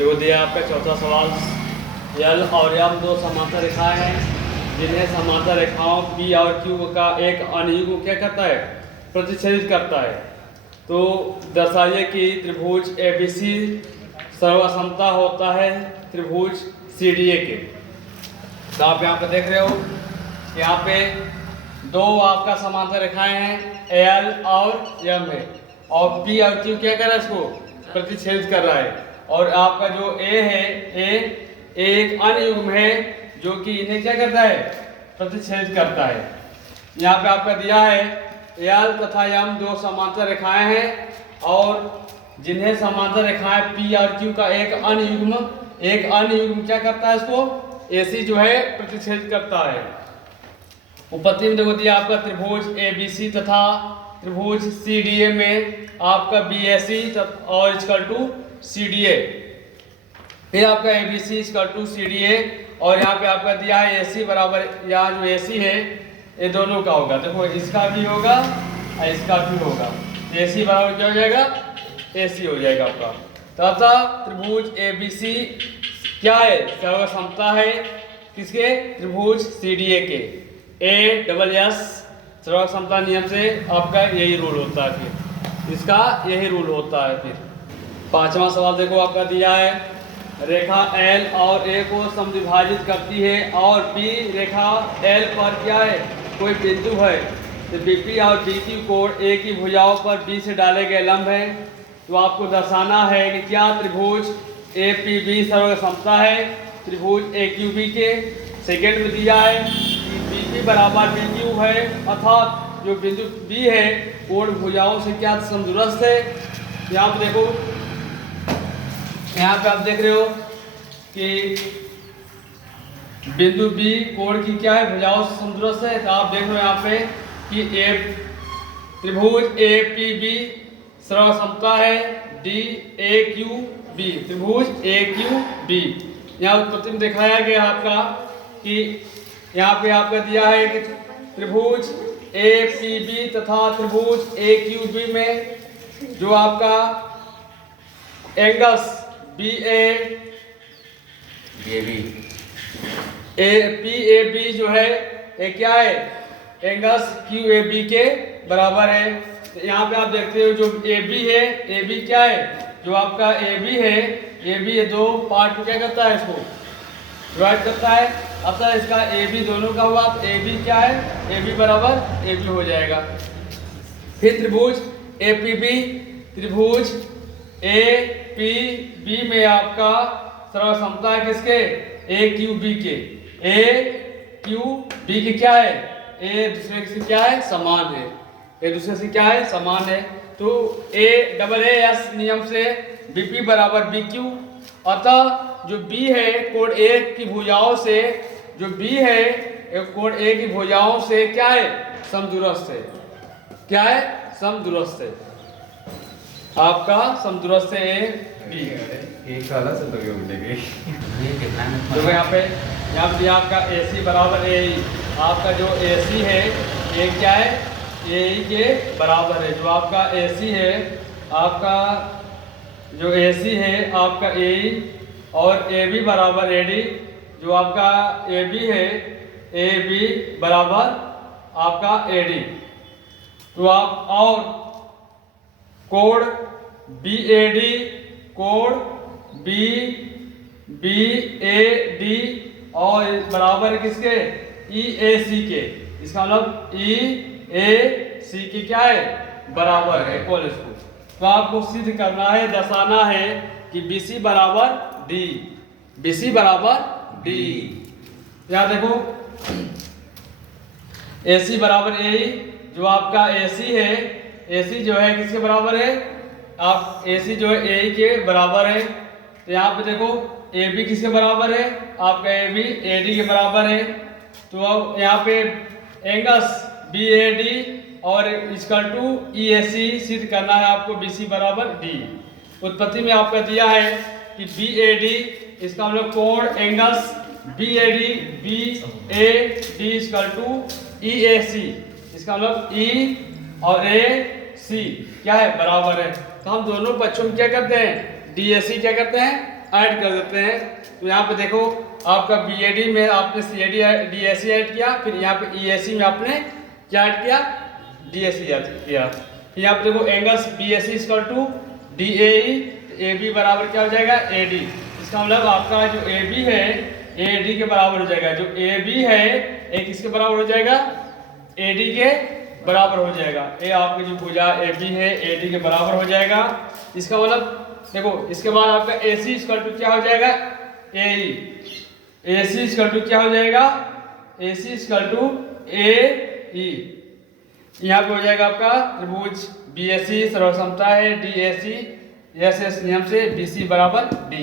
देखो दिया आपका चौथा सवाल। यल और यम दो समांतर रेखाएं हैं जिन्हें समांतर रेखाओं पी और क्यू का एक अनुयुग्म क्या करता है, प्रतिच्छेदित करता है। तो दर्शाइए कि त्रिभुज एबीसी सर्वसमता होता है त्रिभुज सीडीए के। तो आप यहाँ पे देख रहे हो, यहाँ पे दो आपका समांतर रेखाएं हैं एल और यम है, और पी और क्यू क्या कर रहा है, इसको प्रतिच्छेदित कर रहा है। और आपका जो ए है, ए एक अनुयुग्म है जो कि इन्हें क्या करता है, प्रतिच्छेदित करता है। यहाँ पे आपका दिया है एल तथा यम दो समांतर रेखाएं हैं और जिन्हें समांतर रेखाएं पी और क्यू का एक अनुयुग्म क्या करता है, इसको एसी जो है प्रतिच्छेदित करता है। उपपत्ति में देखो दिया आपका त्रिभुज एबीसी तथा त्रिभुज सीडीए में आपका बीएसी और इक्वल टू सीडीए, फिर आपका एबीसी इक्वल टू सीडीए, और यहाँ पे आपका दिया है एसी बराबर, यहाँ जो एसी है ये दोनों का होगा। देखो इसका भी होगा और इसका भी होगा, एसी बराबर क्या हो जाएगा, एसी हो जाएगा आपका। तथा त्रिभुज एबीसी क्या है, सर्वसमता है किसके, त्रिभुज सीडीए के। ए डबल एस सर्वसमता नियम से आपका यही रूल होता है, फिर इसका यही रूल होता है। फिर पांचवा सवाल देखो आपका दिया है, रेखा एल और ए को समद्विभाजित करती है और बी रेखा एल पर क्या है, कोई बिंदु है, तो बीपी और डीक्यू कोण ए की भुजाओं पर बी से डाले गए लंब है। तो आपको दर्शाना है कि क्या त्रिभुज ए पी बी सर्वसमता है त्रिभुज ए क्यू बी के। सेकेंड में दिया है कि बीपी बराबर बीक्यू है, अर्थात जो बिंदु बी है कोण भुजाओं से क्या समदूरस्थ है। यहाँ पे देखो, यहाँ पे आप देख रहे हो कि बिंदु बी कोण की क्या है, भुजाओं से समदूरस्थ है। तो आप देख रहे हो यहाँ पे कि ए त्रिभुज ए पी बी सर्वसमता है डी ए क्यू बी, त्रिभुज ए क्यू बी। यहाँ उत्पत्ति में दिखाया गया आपका कि यहाँ पे आपका दिया है कि त्रिभुज ए पी बी तथा त्रिभुज ए क्यू बी में जो आपका angles B A P A B जो है ये क्या है, एंगल्स क्यू ए बी के बराबर है। तो यहाँ पे आप देखते हो जो ए बी है, ए बी क्या है, जो आपका ए बी है, ए बी ये दो पार्ट को क्या करता है, इसको डिवाइड करता है। अतः इसका ए बी दोनों का हुआ, तो ए बी क्या है, ए बी बराबर ए बी हो जाएगा। फिर त्रिभुज ए पी बी, त्रिभुज ए पी बी में आपका सर्वसमता है किसके, ए क्यू बी के। ए क्यू बी की क्या है, ए दूसरे से क्या है, समान है, एक दूसरे से क्या है, समान है। तो ए डबल ए एस नियम से बीपी बराबर बी क्यू, अतः जो बी है कोण ए की भुजाओं से, जो बी है कोण ए की भुजाओं से क्या है, समदूरस्थ है। क्या है, समदूरस्थ है, आपका समदूरस्थ है ए बी। तो यहाँ पे आपका ए सी बराबर ए, आपका जो ए सी है ये क्या है, ए के बराबर है। जो आपका ए सी है, आपका जो ए सी है आपका ए और ए बी बराबर ए डी, जो आपका ए बी है ए बी बराबर आपका ए डी। तो आप और कोण बी ए डी, कोण बी बी ए डी और बराबर किसके, ई ए सी के। इसका मतलब ई ए सी की क्या है, बराबर है इक्वल इसको। तो आपको सिद्ध करना है, दर्शाना है कि बी सी बराबर डी, बी सी बराबर डी। यहाँ देखो ए सी बराबर ए, जो आपका ए सी है, ए सी जो है किसके बराबर है, आप ए सी जो है ए के बराबर है। तो यहाँ पे देखो ए बी किसके बराबर है, आपका ए बी ए डी के बराबर है। तो अब यहाँ पे एंगल्स बी ए डी और इक्वल टू ई ए सी सिद्ध करना है आपको, बी सी बराबर डी। उत्पत्ति में आपका दिया है कि बी ए डी, इसका मतलब कोण angles B A D, B A D equal to E A C, इसका मतलब ई और ए सी क्या है, बराबर है। तो हम दोनों पक्षों में क्या करते हैं, डी ए सी क्या करते हैं, ऐड कर देते हैं। तो यहाँ पे देखो आपका BAD में आपने DAC ऐड किया, फिर यहाँ पे EAC में आपने क्या ऐड किया, DAC ऐड किया। फिर यहाँ पे देखो angles BAC equal to DAE, AB बराबर क्या हो जाएगा AD। इसका मतलब आपका जो AB है AD के बराबर हो जाएगा, जो AB है एक किसके बराबर हो जाएगा, AD के बराबर हो जाएगा। ये आपकी जो भुजा AB है AD के बराबर हो जाएगा। इसका मतलब देखो इसके बाद आपका AC इक्वल टू क्या हो जाएगा AE, AC इक्वल टू क्या हो जाएगा AC इक्वल टू AE। यहाँ पे हो जाएगा आपका त्रिभुज BAC सर्वसमता है, DAC SS नियम से BC बराबर D।